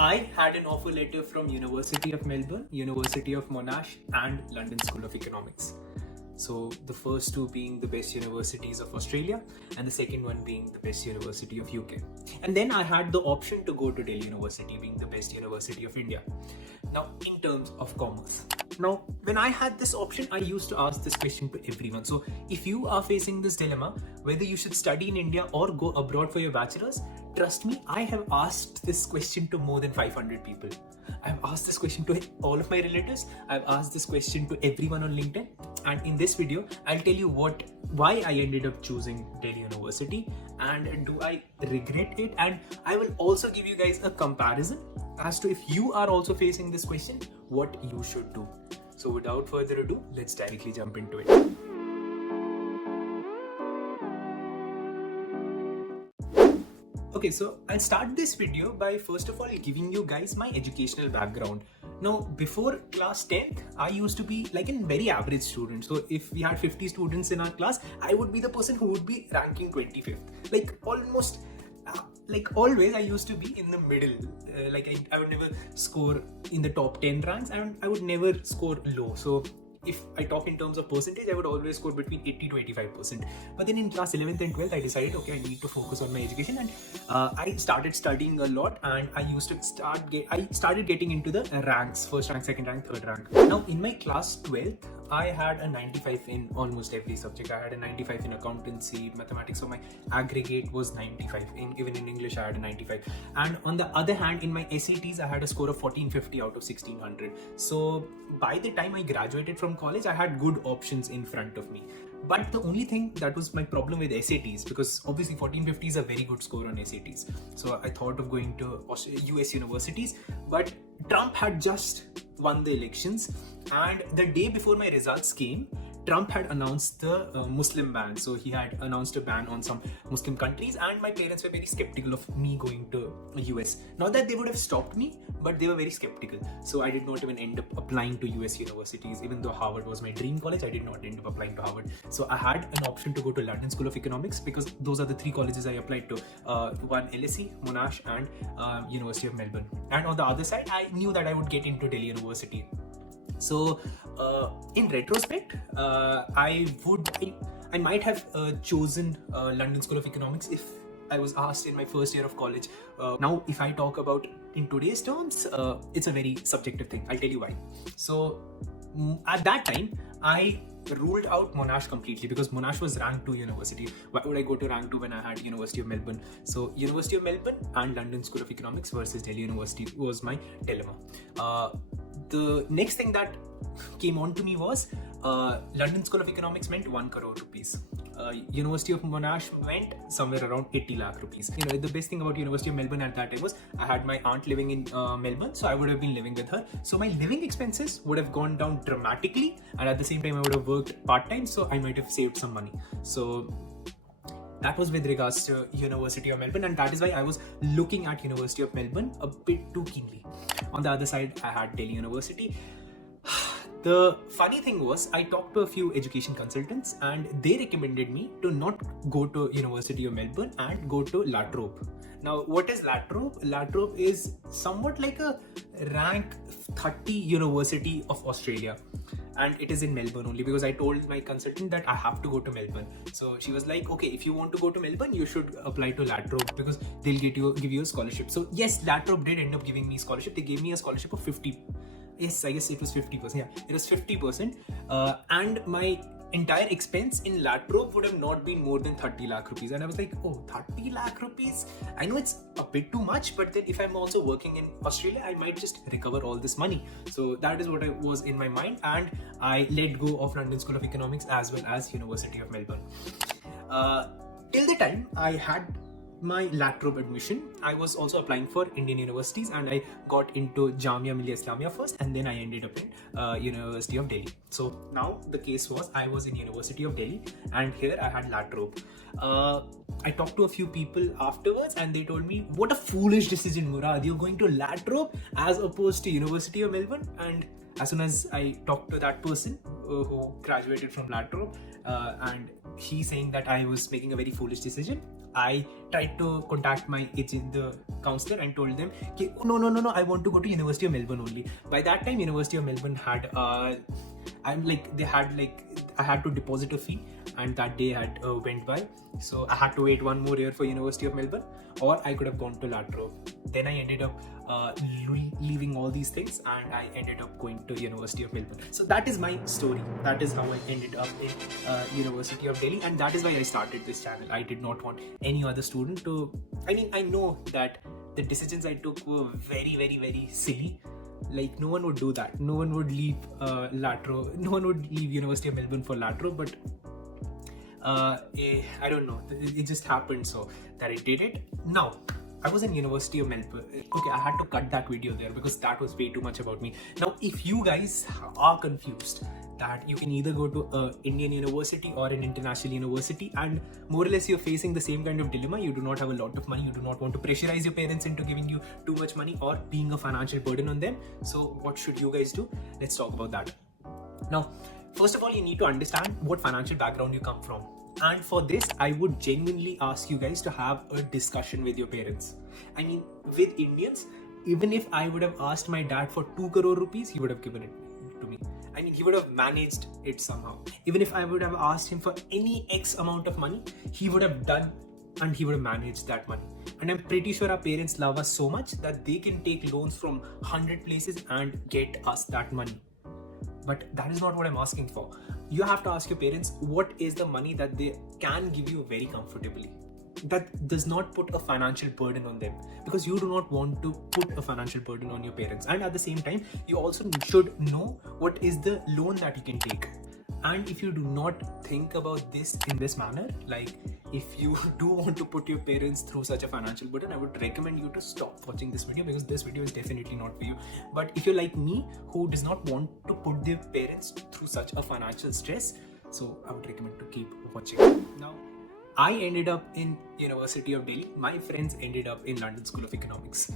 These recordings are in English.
I had an offer letter from University of Melbourne, University of Monash and London School of Economics. So the first two being the best universities of Australia and the second one being the best university of UK. And then I had the option to go to Delhi University being the best university of India. Now in terms of commerce. Now when I had this option, I used to ask this question to everyone. So if you are facing this dilemma, whether you should study in India or go abroad for your bachelor's, trust me, I have asked this question to more than 500 people. I've asked this question to all of my relatives. I've asked this question to everyone on LinkedIn. And in this video, I'll tell you why I ended up choosing Delhi University and do I regret it. And I will also give you guys a comparison as to if you are also facing this question, what you should do. So without further ado, let's directly jump into it. Okay, so I'll start this video by first of all giving you guys my educational background. Now, before class 10th, I used to be like a very average student. So if we had 50 students in our class, I would be the person who would be ranking 25th. Like almost, like always, I used to be in the middle. I would never score in the top 10 ranks and I would never score low. So if I talk in terms of percentage, I would always score between 80 to 85%. But then in class 11th and 12th, I decided, okay, I need to focus on my education, and I started studying a lot, and I started getting into the ranks, first rank, second rank, third rank. Now in my class 12th, I had a 95 in almost every subject. I had a 95 in accountancy, mathematics, so my aggregate was 95. Even in English, I had a 95. And on the other hand, in my SATs, I had a score of 1450 out of 1600. So by the time I graduated from college, I had good options in front of me. But the only thing that was my problem with SATs, because obviously 1450 is a very good score on SATs. So I thought of going to US universities, but Trump had just won the elections, and the day before my results came, Trump had announced the Muslim ban. So he had announced a ban on some Muslim countries, and my parents were very skeptical of me going to US. Not that they would have stopped me, but they were very skeptical. So I did not even end up applying to US universities. Even though Harvard was my dream college, I did not end up applying to Harvard. So I had an option to go to London School of Economics, because those are the three colleges I applied to. One LSE, Monash and University of Melbourne. And on the other side, I knew that I would get into Delhi University. So in retrospect, I might have chosen London School of Economics if I was asked in my first year of college. Now, if I talk about in today's terms, it's a very subjective thing. I'll tell you why. So at that time, I ruled out Monash completely, because Monash was rank 2 university. Why would I go to rank 2 when I had University of Melbourne? So University of Melbourne and London School of Economics versus Delhi University was my dilemma. The next thing that came on to me was London School of Economics meant 1 crore rupees. University of Monash meant somewhere around 80 lakh rupees. You know, the best thing about University of Melbourne at that time was I had my aunt living in Melbourne, so I would have been living with her. So my living expenses would have gone down dramatically, and at the same time I would have worked part-time, so I might have saved some money. So that was with regards to University of Melbourne, and that is why I was looking at University of Melbourne a bit too keenly. On the other side, I had Delhi University. The funny thing was, I talked to a few education consultants and they recommended me to not go to University of Melbourne and go to La Trobe. Now, what is La Trobe? La Trobe is somewhat like a rank 30 university of Australia. And it is in Melbourne only, because I told my consultant that I have to go to Melbourne. So she was like, okay, if you want to go to Melbourne, you should apply to La Trobe, because they'll give you a scholarship. So yes, La Trobe did end up giving me a scholarship. They gave me a scholarship of 50. Yes, I guess it was 50%. Yeah, it was 50%. And my entire expense in La Trobe would have not been more than 30 lakh rupees. And I was like, oh, 30 lakh rupees? I know it's a bit too much, but then if I'm also working in Australia, I might just recover all this money. So that is what I was in my mind. And I let go of London School of Economics as well as University of Melbourne. Till the time I had my La Trobe admission, I was also applying for Indian universities, and I got into Jamia Millia Islamia first, and then I ended up in University of Delhi. So now the case was, I was in University of Delhi, and here I had La Trobe. I talked to a few people afterwards, and they told me, what a foolish decision, Murad, you're going to La Trobe as opposed to University of Melbourne. And as soon as I talked to that person who graduated from La Trobe, and he saying that I was making a very foolish decision, I tried to contact my agent, the counselor, and told them, "Okay, no, I want to go to University of Melbourne only." By that time, University of Melbourne had, I had to deposit a fee, and that day had went by, so I had to wait one more year for University of Melbourne, or I could have gone to Latrobe. Then I ended up leaving all these things, and I ended up going to University of Melbourne. So that is my story. That is how I ended up in University of Delhi, and that is why I started this channel. I did not want any other student to. I know that the decisions I took were very, very, very silly. Like, no one would do that. No one would leave Latrobe. No one would leave University of Melbourne for Latrobe, but I don't know. It just happened so that I did it. Now, I was in University of Melbourne. Okay, I had to cut that video there because that was way too much about me. Now, if you guys are confused that you can either go to an Indian university or an international university, and more or less you're facing the same kind of dilemma, you do not have a lot of money, you do not want to pressurize your parents into giving you too much money or being a financial burden on them. So what should you guys do? Let's talk about that. Now, first of all, you need to understand what financial background you come from. And for this, I would genuinely ask you guys to have a discussion with your parents. I mean, with Indians, even if I would have asked my dad for 2 crore rupees, he would have given it to me. I mean, he would have managed it somehow. Even if I would have asked him for any X amount of money, he would have done and he would have managed that money. And I'm pretty sure our parents love us so much that they can take loans from 100 places and get us that money. But that is not what I'm asking for. You have to ask your parents what is the money that they can give you very comfortably. That does not put a financial burden on them, because you do not want to put a financial burden on your parents. And at the same time, you also should know what is the loan that you can take. And if you do not think about this in this manner, like if you do want to put your parents through such a financial burden, I would recommend you to stop watching this video, because this video is definitely not for you. But if you're like me, who does not want to put their parents through such a financial stress, so I would recommend to keep watching. Now, I ended up in University of Delhi. My friends ended up in London School of Economics.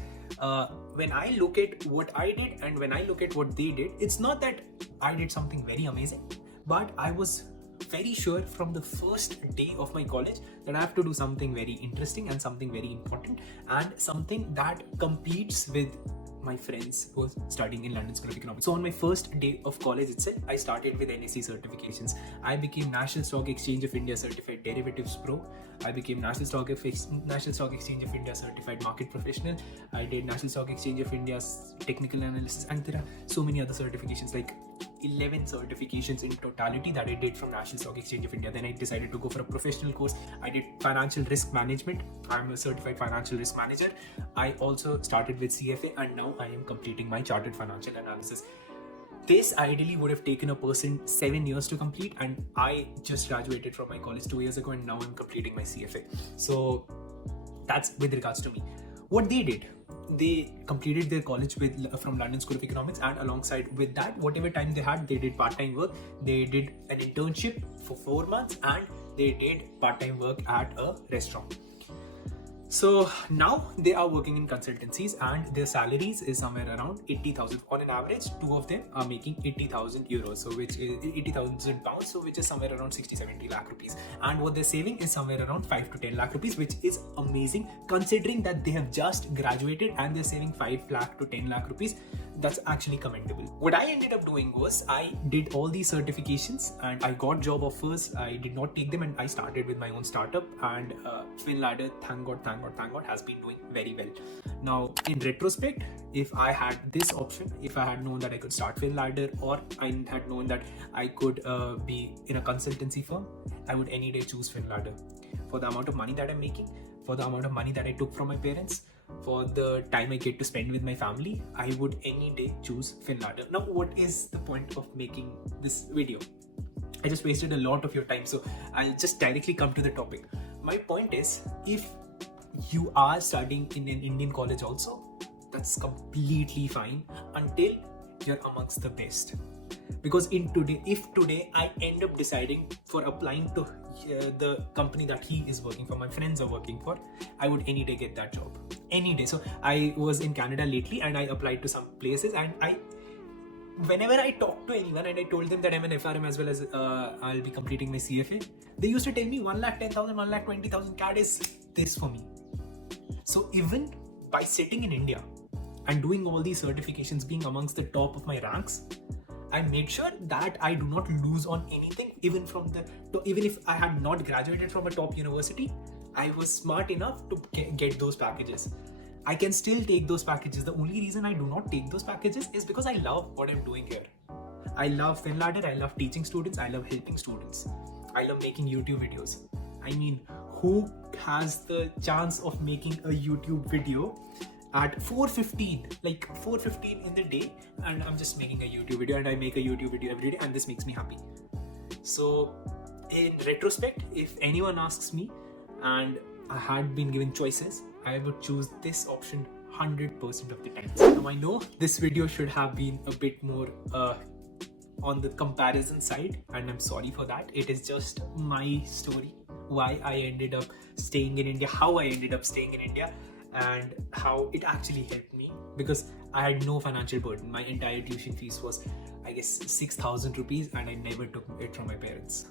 When I look at what I did and when I look at what they did, it's not that I did something very amazing, but I was very sure from the first day of my college that I have to do something very interesting and something very important and something that competes with my friends who was studying in London School of Economics. So on my first day of college itself, I started with NSE certifications. I became National Stock Exchange of India Certified Derivatives Pro. I became National Stock Exchange of India Certified Market Professional. I did National Stock Exchange of India's Technical Analysis, and there are so many other certifications, like 11 certifications in totality that I did from National Stock Exchange of India. Then I decided to go for a professional course. I did Financial Risk Management. I'm a certified financial risk manager. I also started with CFA, and now I am completing my Chartered Financial Analysis. This ideally would have taken a person 7 years to complete, and I just graduated from my college 2 years ago, and now I'm completing my CFA. So that's with regards to me. What they did, they completed their college from London School of Economics, and alongside with that, whatever time they had, they did part-time work. They did an internship for 4 months, and they did part-time work at a restaurant. So now they are working in consultancies, and their salaries is somewhere around 80,000. On an average, two of them are making 80,000 euros, so which is 80,000 pounds, so which is somewhere around 60-70 lakh rupees. And what they're saving is somewhere around 5 to 10 lakh rupees, which is amazing considering that they have just graduated and they're saving 5 lakh to 10 lakh rupees. That's actually commendable. What I ended up doing was I did all these certifications and I got job offers. I did not take them, and I started with my own startup, and FinLadder, thank God, has been doing very well. Now, in retrospect, if I had this option, if I had known that I could start FinLadder, or I had known that I could be in a consultancy firm, I would any day choose FinLadder. For the amount of money that I'm making, for the amount of money that I took from my parents, for the time I get to spend with my family, I would any day choose FinLadder. Now, what is the point of making this video? I just wasted a lot of your time, so I'll just directly come to the topic. My point is, if you are studying in an Indian college also, that's completely fine until you're amongst the best. Because if today I end up deciding for applying to the company that he is working for, my friends are working for, I would any day get that job. Any day. So I was in Canada lately and I applied to some places, and whenever I talk to anyone and I told them that I'm an FRM as well as I'll be completing my CFA, they used to tell me 1,10,000, 1,20,000 CAD is this for me. So even by sitting in India and doing all these certifications, being amongst the top of my ranks, I made sure that I do not lose on anything. Even if I had not graduated from a top university, I was smart enough to get those packages. I can still take those packages. The only reason I do not take those packages is because I love what I'm doing here. I love FinLadder, I love teaching students, I love helping students, I love making YouTube videos. I mean, who has the chance of making a YouTube video at 4:15 in the day, and I'm just making a YouTube video, and I make a YouTube video every day, and this makes me happy. So in retrospect, if anyone asks me and I had been given choices, I would choose this option 100% of the time. Now I know this video should have been a bit more on the comparison side, and I'm sorry for that. It is just my story, why I ended up staying in India, how I ended up staying in India, and how it actually helped me, because I had no financial burden. My entire tuition fees was, I guess, 6,000 rupees, and I never took it from my parents.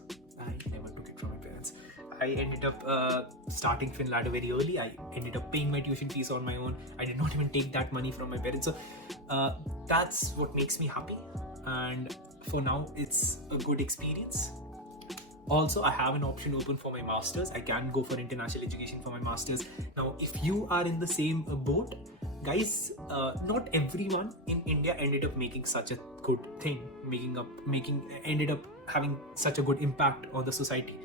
I ended up starting FinLadder very early. I ended up paying my tuition fees on my own. I did not even take that money from my parents. So that's what makes me happy. And for now, it's a good experience. Also, I have an option open for my masters. I can go for international education for my masters. Now, if you are in the same boat, guys, not everyone in India ended up making such a good thing, ended up having such a good impact on the society.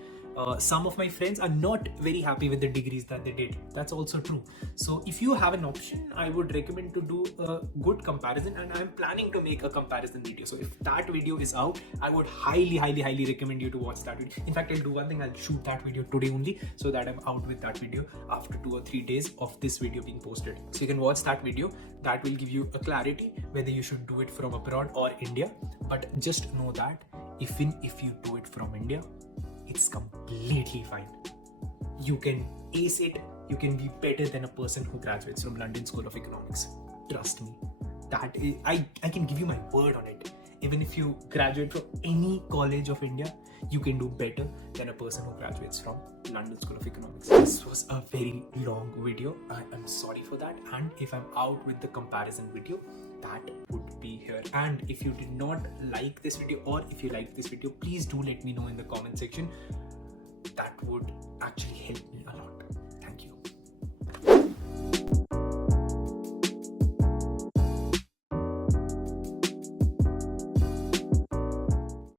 Some of my friends are not very happy with the degrees that they did. That's also true. So if you have an option, I would recommend to do a good comparison, and I'm planning to make a comparison video. So if that video is out, I would highly recommend you to watch that video. In fact, I'll do one thing. I'll shoot that video today only, so that I'm out with that video after 2 or 3 days of this video being posted. So you can watch that video. That will give you a clarity whether you should do it from abroad or India. But just know that even if you do it from India, it's completely fine. You can ace it. You can be better than a person who graduates from London School of Economics. Trust me. That is, I can give you my word on it. Even if you graduate from any college of India, you can do better than a person who graduates from London School of Economics. This was a very long video. I'm sorry for that. And if I'm out with the comparison video, that would be here. And if you did not like this video, or if you liked this video, please do let me know in the comment section. That would actually help me a lot.